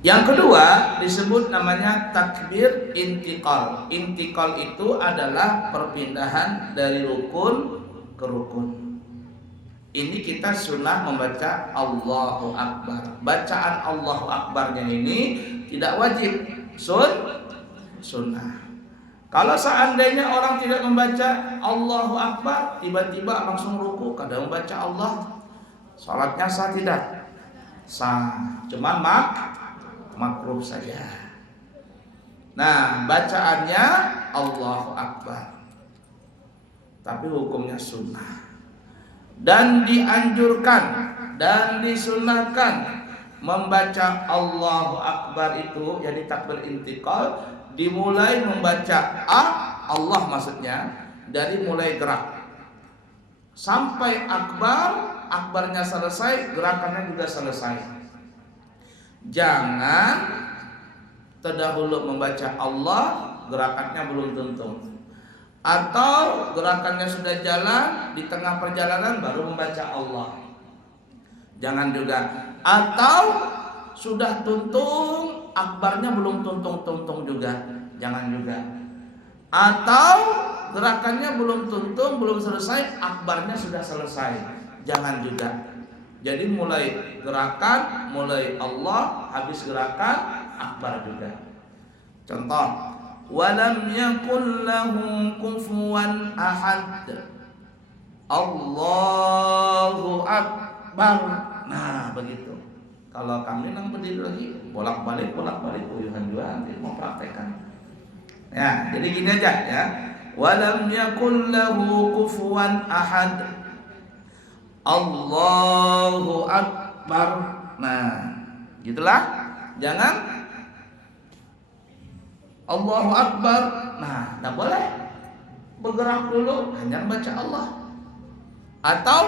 Yang kedua disebut namanya takbir intiqal. Intiqal itu adalah perpindahan dari rukun ke rukun. Ini kita sunnah membaca Allahu Akbar. Bacaan Allahu Akbarnya ini tidak wajib, sunnah. Kalau seandainya orang tidak membaca Allahu Akbar, tiba-tiba langsung ruku, kadang membaca Allah, salatnya sah tidak? Sah, cuman makruh saja. Nah, bacaannya Allahu Akbar, tapi hukumnya sunnah. Dan dianjurkan dan disunnahkan membaca Allahu Akbar itu, jadi takbir intiqal, dimulai membaca Allah maksudnya, dari mulai gerak sampai akbarnya selesai, gerakannya juga selesai. Jangan terdahulu membaca Allah, gerakannya belum tuntung, atau gerakannya sudah jalan, di tengah perjalanan baru membaca Allah. Jangan juga. Atau sudah tuntung, akbarnya belum tuntung juga. Jangan juga. Atau gerakannya belum tuntung, belum selesai, akbarnya sudah selesai. Jangan juga. Jadi mulai gerakan, mulai Allah, habis gerakan, akbar juga. Contoh, walam yakul lahu kufuwan ahad. Allahu Akbar. Nah, begitu. Kalau kami nang berdiri lagi, bolak-balik, uyuhan juga nanti mau praktekkan. Ya, jadi gini aja ya. Walam yakul lahu kufuwan ahad. Allahu Akbar. Nah, gitulah. Jangan Allahu Akbar. Nah, tidak boleh bergerak dulu, hanya baca Allah. Atau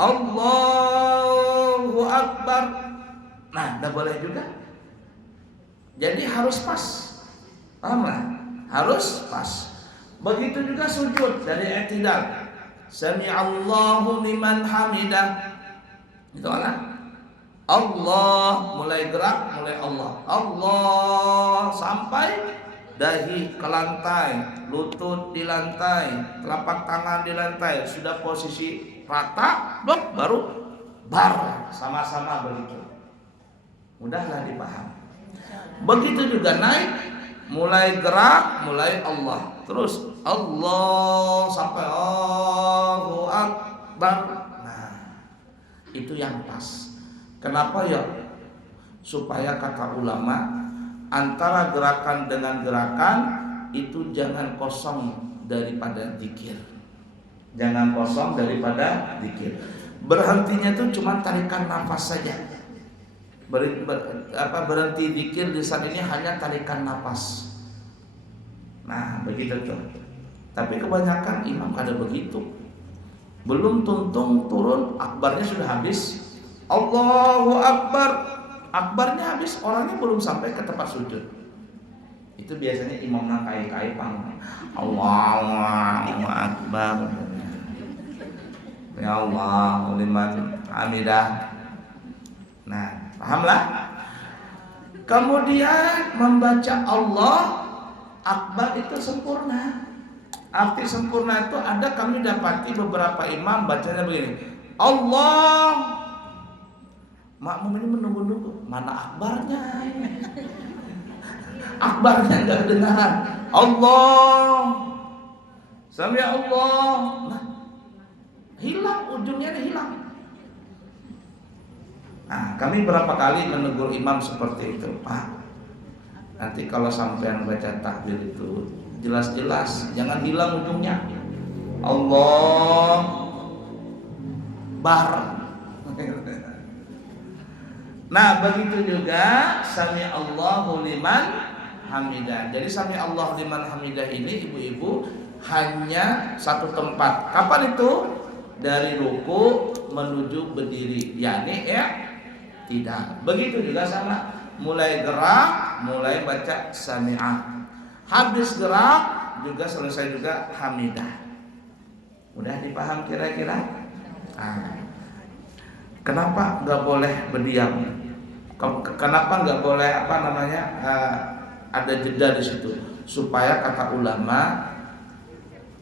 Allahu Akbar. Nah, tidak boleh juga. Jadi harus pas. Paham lah? Harus pas. Begitu juga sujud dari i'tidal. Sami'allahu liman hamidah. Itu kan? Allah, mulai gerak, mulai Allah. Allah sampai dahi ke lantai, lutut di lantai, telapak tangan di lantai, sudah posisi rata, baru bar, sama-sama begitu. Mudahlah dipaham. Begitu juga naik, mulai gerak, mulai Allah, terus Allah sampai Allahu Akbar. Nah, itu yang pas. Kenapa ya? Supaya kata ulama, antara gerakan dengan gerakan itu jangan kosong daripada zikir. Jangan kosong daripada zikir. Berhentinya itu cuma tarikan nafas saja. Berhenti zikir di saat ini hanya tarikan nafas. Nah, begitu tuh. Tapi kebanyakan imam kada begitu. Belum tuntung turun, akbarnya sudah habis. Allahu Akbar, akbarnya habis, orangnya belum sampai ke tempat sujud. Itu biasanya imam nang kai-kai pang. Allahu Akbar. Ya Allah, liman hamidah. Nah, pahamlah? Kemudian membaca Allah Akbar itu sempurna. Arti sempurna itu ada, kami dapati beberapa imam bacanya begini. Allah, makmum ini menunggu-nunggu, mana akbarnya? Akbarnya enggak kedengaran. Allah, sami Allah. Nah, hilang, ujungnya hilang. Nah, kami berapa kali menegur imam seperti itu, Pak. Nanti kalau sampean baca takbir itu jelas-jelas, jangan hilang ujungnya. Allah bar. Nah, begitu juga sami Allahu liman hamidah. Jadi sami Allahu liman hamidah ini ibu-ibu hanya satu tempat. Kapan itu? Dari ruku menuju berdiri. Yani ya tidak. Begitu juga sama. Mulai gerak, mulai baca sami'ah. Habis gerak juga selesai juga hamidah. Mudah dipaham kira-kira? Kenapa nggak boleh berdiam? Kenapa nggak boleh ada jeda di situ? Supaya kata ulama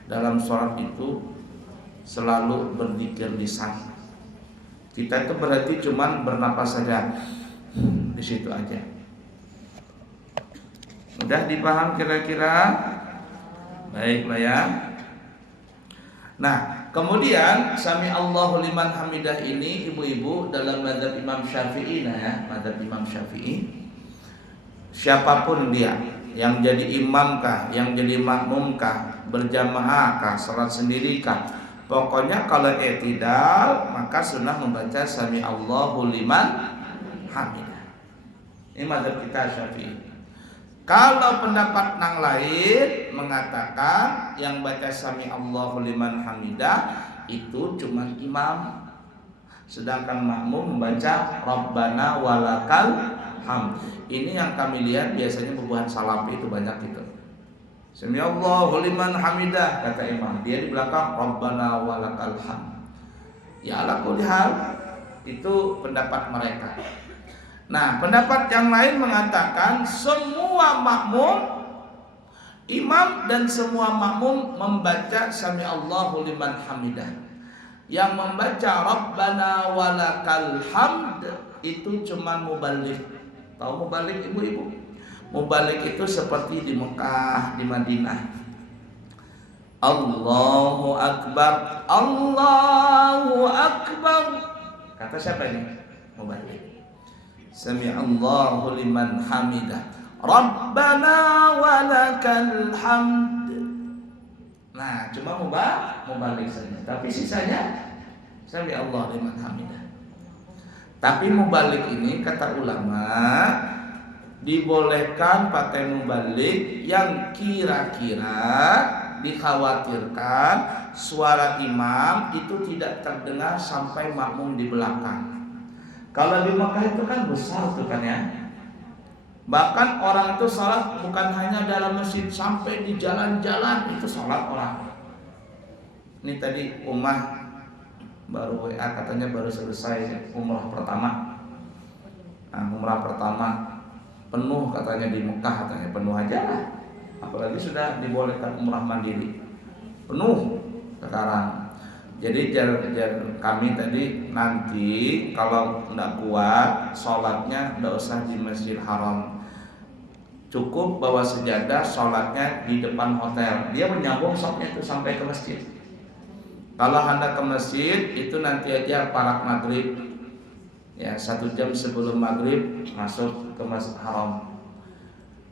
dalam sholat itu selalu berzikir lisan. Kita itu berarti cuman bernapas saja di situ aja. Udah dipaham kira-kira? Baiklah ya. Nah, kemudian sami Allahu liman hamidah ini ibu-ibu dalam mazhab Imam Syafi'i mazhab Imam Syafi'i, siapapun dia, yang jadi imam kah, yang jadi makmum kah, berjamaah kah, salat sendiri kah, pokoknya kalau i'tidal maka sunnah membaca sami Allahu liman hamidah. Ini mazhab kita Syafi'i. Kalau pendapat yang lain mengatakan yang baca sami Allahu liman hamidah itu cuma imam, sedangkan makmum membaca Rabbana walakal hamd. Ini yang kami lihat biasanya bubuhan salafi itu banyak gitu. Sami Allahu liman hamidah kata imam, dia di belakang Rabbana walakal hamd. Ya ala kulli hal itu pendapat mereka. Nah, pendapat yang lain mengatakan semua makmum, imam dan semua makmum membaca sami Allahu liman hamidah. Yang membaca Rabbana walakal hamd itu cuma mubalik. Tahu mubalik ibu-ibu? Mubalik itu seperti di Mekah, di Madinah. Allahu Akbar, Allahu Akbar. Kata siapa ini? Mubalik. Sami Allahu liman hamidah, Rabbana walakal hamd. Nah, cuma mubalik saja. Tapi sisanya sami Allah liman hamidah. Tapi mubalik ini kata ulama dibolehkan pakai mubalik yang kira-kira dikhawatirkan suara imam itu tidak terdengar sampai makmum di belakang. Kalau di Mekah itu kan besar tuh kan ya. Bahkan orang itu salat bukan hanya dalam masjid, sampai di jalan-jalan itu salat orang. Ini tadi Umah baru WA katanya baru selesai umrah pertama. Nah, umrah pertama penuh katanya di Mekah, katanya penuh aja lah. Apalagi sudah dibolehkan umrah mandiri. Penuh sekarang. Jadi kami tadi nanti kalau tidak kuat sholatnya tidak usah di Masjidil Haram, cukup bawa sejadah, sholatnya di depan hotel. Dia menyambung sholatnya itu sampai ke masjid. Kalau hendak ke masjid itu nanti aja parak maghrib, ya 1 jam sebelum maghrib masuk ke Masjidil Haram.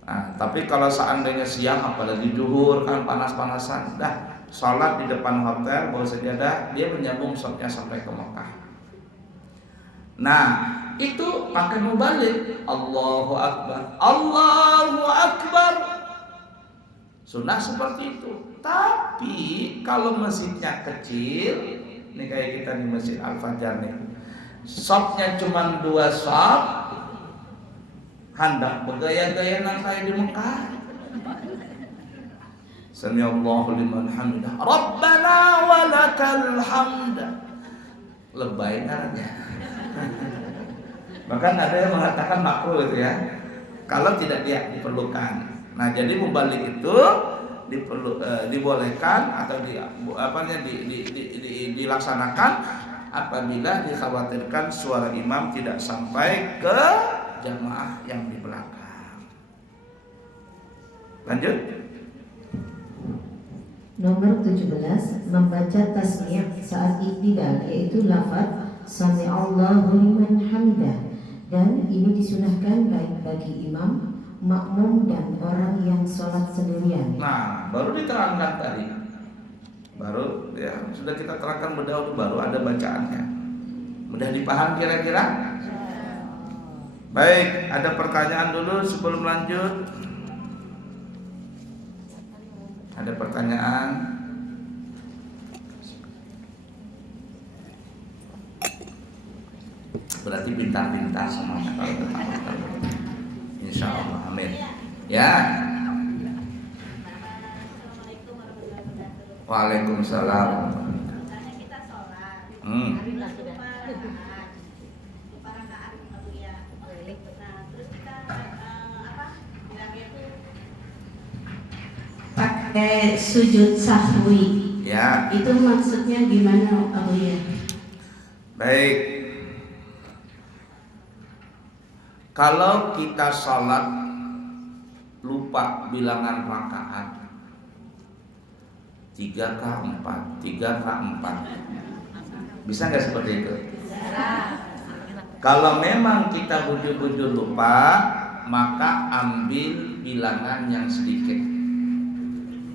Nah, tapi kalau seandainya siang apalagi zuhur kan panas-panasan, dah sholat di depan hotel bawa sejadah, dia menyambung sholatnya sampai ke Mekah. Nah, itu pakai mubalik. Allahu Akbar, Allahu Akbar. Sunnah seperti itu. Tapi kalau masjidnya kecil, ini kayak kita di Masjid Al-Fajar nih, shopnya cuma 2 shop, hendak bergaya-gaya nang kayak di Mekah. Sami Allahu liman hamidah, Rabbana walakal hamd. Lebay namanya. Bahkan ada yang mengatakan makruh itu ya, kalau tidak diperlukan. Nah, jadi mubalik itu dibolehkan atau dilaksanakan apabila dikhawatirkan suara imam tidak sampai ke jamaah yang di belakang. Lanjut. Nomor 17, membaca tasmi' saat iktidal, yaitu lafaz sami Allahu liman hamidah, dan ini disunahkan baik bagi imam, makmum dan orang yang sholat sendirian. Nah, baru diterangkan tadi. Baru ya sudah kita terangkan berdahulu, baru ada bacaannya. Mudah dipaham kira-kira? Baik, ada pertanyaan dulu sebelum lanjut. Ada pertanyaan? Berarti pintar-pintar semuanya kalau betul. Insya Allah, amin. Ya. Waalaikumsalam. Kita sholat. Sujud sahwi. Ya. Itu maksudnya gimana Abu ya? Baik. Kalau kita sholat lupa bilangan rakaat 3 kah 4, 3 kah 4, bisa nggak seperti itu? Kalau memang kita bujur-bujur lupa, maka ambil bilangan yang sedikit,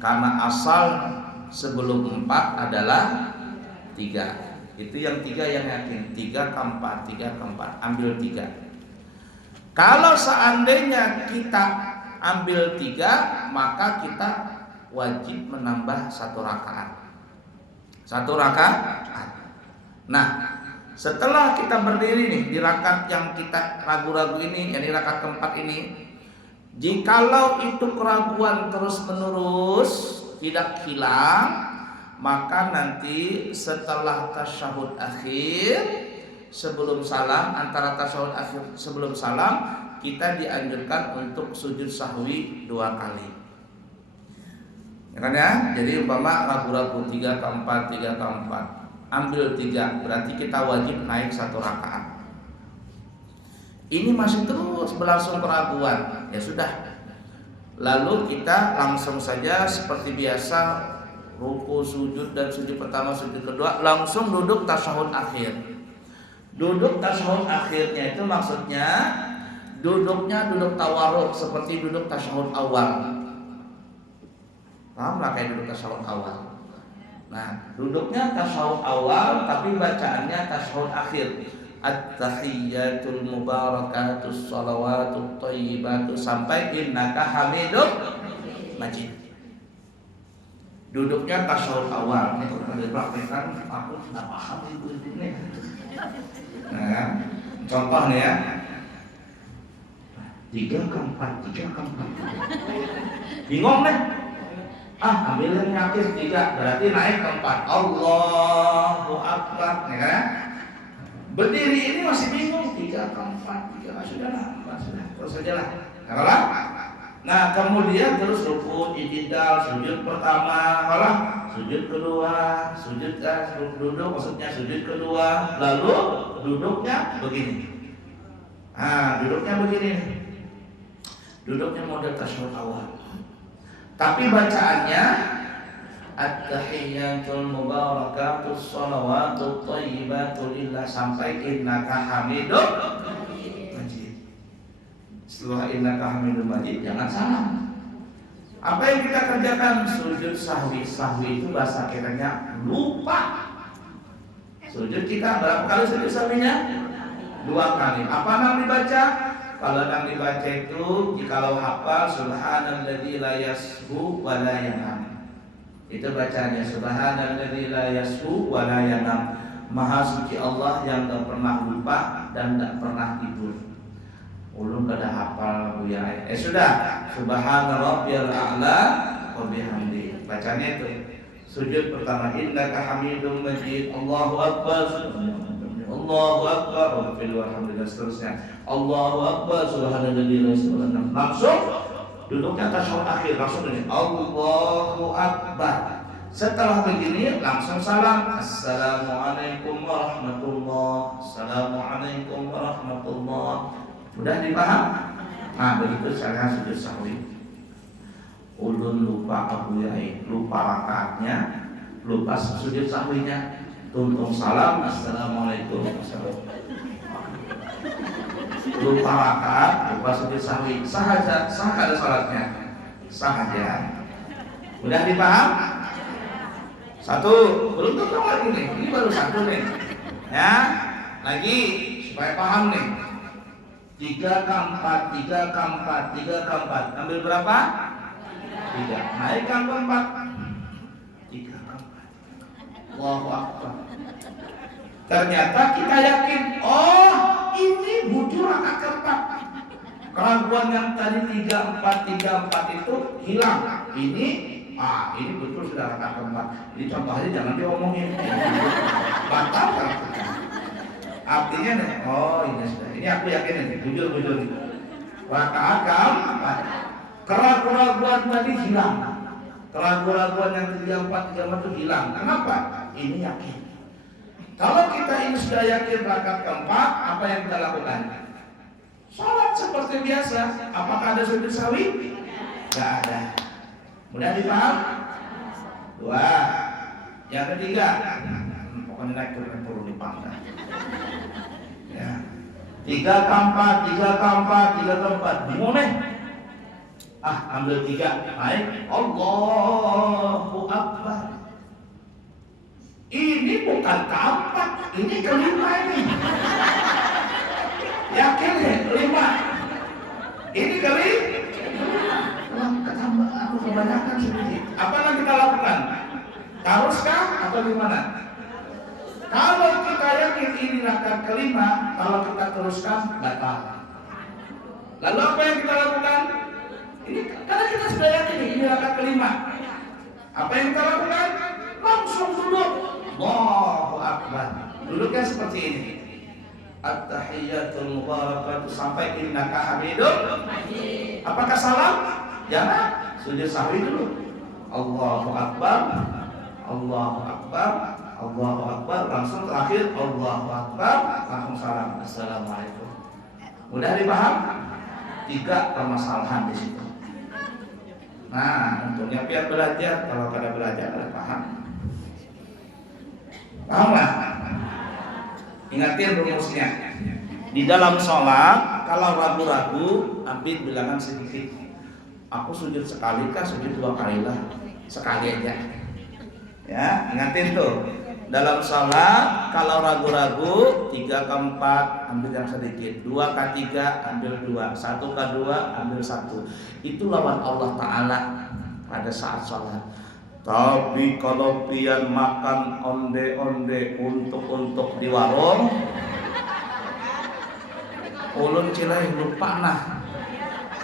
karena asal sebelum 4 adalah 3. Itu yang 3 yang yakin, 3 kah 4, 3 kah 4, ambil 3. Kalau seandainya kita ambil 3, maka kita wajib menambah 1 rakaat. 1 rakaat. Nah, setelah kita berdiri nih di rakaat yang kita ragu-ragu ini, yakni rakaat keempat ini, jikalau itu keraguan terus menerus tidak hilang, maka nanti setelah tasyahud akhir, sebelum salam, antara tasyahud akhir sebelum salam, kita dianjurkan untuk sujud sahwi 2 kali. Ya kan ya? Jadi umpama ragu-ragu 3 ke 4, 3 ke 4, ambil 3, berarti kita wajib naik 1 rakaat. Ini masih terus berlangsung keraguan, ya sudah. Lalu kita langsung saja seperti biasa, ruku, sujud, dan sujud pertama, sujud kedua, langsung duduk tasyahud akhir. Duduk tasyahud akhirnya itu maksudnya duduknya duduk tawarruk, seperti duduk tasyahud awal. Paham lah kayak duduk tasyahud awal. Nah, duduknya tasyahud awal tapi bacaannya tasyahud akhir. At-tahiyyatul mubarakatus shalawatut thayyibatu sampai innaka hamidum majid. Duduknya tasyahud awal. Ini kalau dipraktekkan aku tidak paham ini. Nah, contoh nih ya, 3 ke 4, 3 ke 4, bingung nih. Ambil yang akhir 3, berarti naik ke 4. Allahu Akbar, ya kan? Berdiri ini masih bingung, 3 ke 4, 3, sudahlah, sudah, terus saja lah. Nah, kemudian terus ruku, i'tidal, sujud pertama, sujud kedua, sujud duduk, maksudnya sujud kedua, lalu duduknya begini. Duduknya begini. Duduknya model tasyahud awal. Tapi bacaannya at-tahiyyatul mubarakatus shalawatut thayyibatu lillah sampai innaka hamidum majid. Setelah innaka hamidum majid jangan salah. Apa yang kita kerjakan? Sujud sahwi. Sahwi itu bahasa kitanya lupa. Sujud kita berapa kali sujud sahwinya? 2 kali. Apa yang dibaca? Kalau yang dibaca itu jikalau hafal subhanalladzi la yashu wa la yanam. Itu bacanya subhanalladzi la yashu wa la yanam. Maha suci Allah yang tak pernah lupa dan tak pernah tidur. Ulun kada hafal Bu ya. Sudah. Subhana rabbiyal a'la wa bihamdi. Bacanya itu. Sujud pertama innaka hamidum majid. Allahu akbar. Allahu akbar walhamdulillah, seterusnya. Allahu akbar subhanalladzi la ilaha illa huwa. Langsung duduknya tasyahud akhir, langsung ini Allahu akbar. Setelah begini langsung salam. Assalamualaikum warahmatullah. Assalamualaikum warahmatullah. Mudah dipaham? Nah, begitu cara sujud sahwi. Ulun lupa Abu Yai, lupa rakaatnya, lupa sujud sahwinya. Tuntung salam, assalamualaikum, lupa rakaat, lupa sujud sahwi, sah ada salatnya, sah aja. Mudah dipaham? 1, belum tentu lagi nih, ini baru 1 nih, ya. Lagi supaya paham nih. 3 ke 4, 3 ke 4, 3 ke 4, ambil berapa? 3, naik ke 4. 3 ke 4. Allahu Akbar. Ternyata kita yakin, oh ini bujur rakaat keempat. Keraguan yang tadi 3, 4, 3, 4 itu hilang. Ini betul sudah rakaat keempat. Jadi contoh aja jangan diomongin. Batal kan? Artinya nih, oh ini sudah. Ini aku yakin nih, bujur. Rakaat keempat. Keraguan tadi hilang. Keraguan-keraguan yang 3, 4 itu hilang. Kenapa? Ini yakin. Kalau kita ini sudah yakin rakaat keempat, apa yang kita lakukan? Sholat seperti biasa. Apakah ada sujud sahwi? Tidak ada. Mudah dipaham? 2. Yang ketiga, pokoknya naik turun dipaham. Ya. 3 keempat, 3 keempat. Bingung nih? Ambil 3, naik. Allahu Akbar. Ini bukan keempat, ini kelima ini. Yakin ya? 5. Ini kelima. Wah, ketambah, aku kebanyakan sedikit. Apa yang kita lakukan? Taruskah atau gimana? Kalau kita yakin ini rakaat kelima, kalau kita teruskan batal. Lalu apa yang kita lakukan? Ini karena kita sudah yakin ini rakaat kelima. Apa yang kita lakukan? Langsung duduk. Allahu Akbar. Duduknya seperti ini. At-tahiyyatul mubarakatuh sampai innaka hamidun. Apakah salam? Jangan. Sujud sahwi dulu. Allahu Akbar. Allahu Akbar. Allahu Akbar. Langsung terakhir Allahu Akbar. Langsung salam. Assalamualaikum. Mudah dipaham? 3 permasalahan di situ. Nah, untungnya biar belajar. Kalau pada belajar ada paham. Paham lah? Ingatin rumusnya. Di dalam sholat, kalau ragu-ragu, ambil bilangan sedikit. Aku sujud sekali kah, sujud 2 kali lah. Sekali aja. Ya, ingatin tuh. Dalam sholat, kalau ragu-ragu, 3 ke 4, ambil yang sedikit. 2 ke 3, ambil 2. 1 ke 2, ambil 1. Itu lawan Allah Ta'ala pada saat sholat. Tapi kalau pian makan onde-onde untuk di warung, ulun cilai lupa nah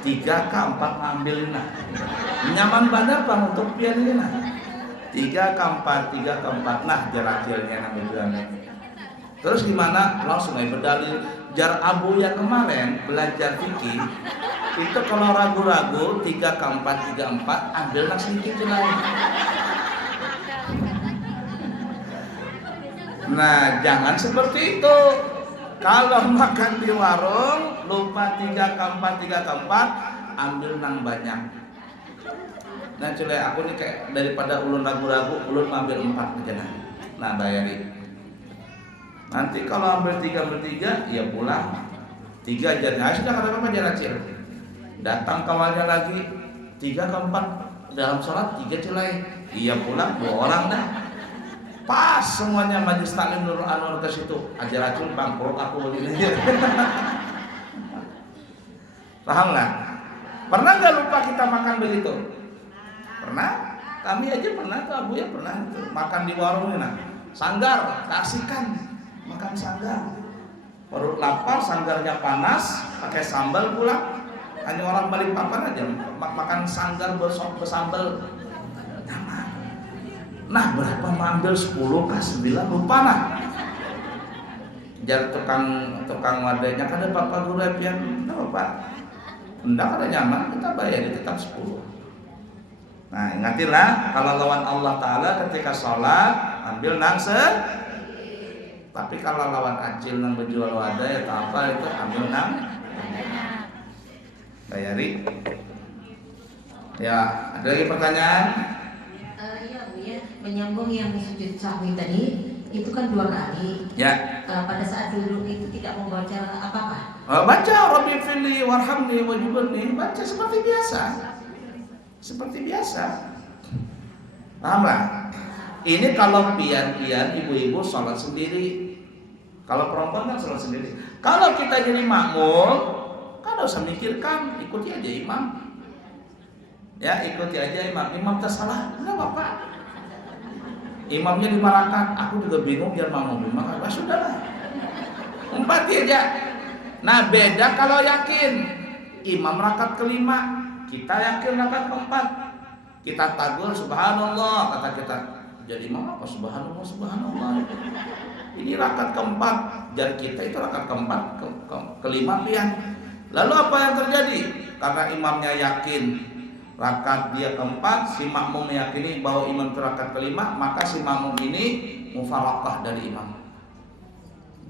3 ke 4 ngambil nah. Nyaman benar bang untuk pian ini nah 3 ke 4, 3 ke 4 nah jarakilnya ngambil. Terus gimana? Langsung aja berdalil. Jar Abu yang kemarin belajar fikih itu kalau ragu-ragu 3 ke 4, 3 ke 4 ambil nak sedikit lain. Nah jangan seperti itu. Kalau makan di warung lupa 3 ke 4, 3 ke 4 ambil nang banyak. Nah culai aku nih kayak daripada ulun ragu-ragu ulun ambil 4 aja nah bayarin. Nanti kalau ambil 3, ya pulang 3 jalan. Sudah kata-kata jalan kecil. Datang kawannya lagi 3 ke 4 dalam sholat 3 celai. Iya pulang 2 orang dah. Pas semuanya majlis taklim Nurul Anwar ke situ. Ajar racun bangkrut aku begini. Paham lah? Pernah nggak lupa kita makan begitu? Pernah? Kami aja pernah tuh, Abu ya pernah tuh. Makan di warung ini nah. Sanggar, kasihkan makan sanggar. Perut lapar, sanggarnya panas, pakai sambal pula. Hanya orang Balikpapan aja makan sanggar bersambal. Nah berapa mengambil 10 ke 9 lupa nah. Jar tukang wadahnya kan ada Bapak Guru pian, enggak Pak. Enggak ada nyaman kita bayar tetap 10. Nah ingatinlah kalau lawan Allah Ta'ala ketika sholat ambil nangse. Tapi kalau lawan acil nang berjual wadah ya apa itu ambil nang bayari. Ya ada lagi pertanyaan? Iya Bu ya, menyambung yang sujud sahwi tadi itu kan 2 kali. Ya. Pada saat duduk itu tidak membaca apa-apa. Baca Rabbi firli warhamni wajibni, baca seperti biasa. Seperti biasa. Paham lah? Ini kalau pian-pian ibu-ibu sholat sendiri. Kalau perempuan kan sholat sendiri. Kalau kita jadi makmum, kan gak usah mikirkan, ikuti aja imam. Ya ikuti aja imam. Imam tersalah, enggak apa-apa. Imamnya 5 rakaat, aku juga bingung biar makmum 5 rakaat. Sudahlah. 4 aja. Nah beda kalau yakin. Imam rakaat kelima, kita yakin rakaat keempat. Kita tagur subhanallah, kata kita. Jadi imam apa subhanallah subhanallah. Ini rakaat keempat, dan kita itu rakaat keempat, kelima pian. Lalu apa yang terjadi? Karena imamnya yakin rakaat dia keempat, si makmum meyakini bahwa imam itu rakaat kelima, maka si makmum ini mufaraqah dari imam.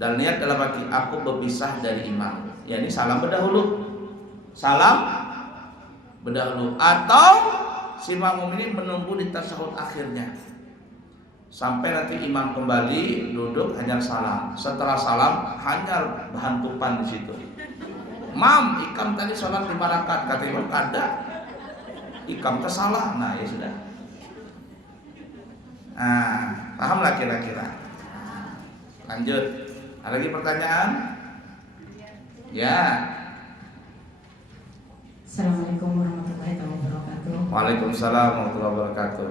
Dan niat dalam hati, aku berpisah dari imam. Ya ini salam berdahulu. Salam berdahulu. Atau si makmum ini menunggu di tasyahud akhirnya. Sampai nanti imam kembali duduk hanya salam. Setelah salam hanya berhantupan di situ. Mam, ikam tadi sholat 5 rakaat, kata imam kada. Ikam tersalah, nah ya sudah. Nah, pahamlah kira-kira. Lanjut. Ada lagi pertanyaan? Ya. Assalamualaikum warahmatullahi wabarakatuh. Waalaikumsalam warahmatullahi wabarakatuh.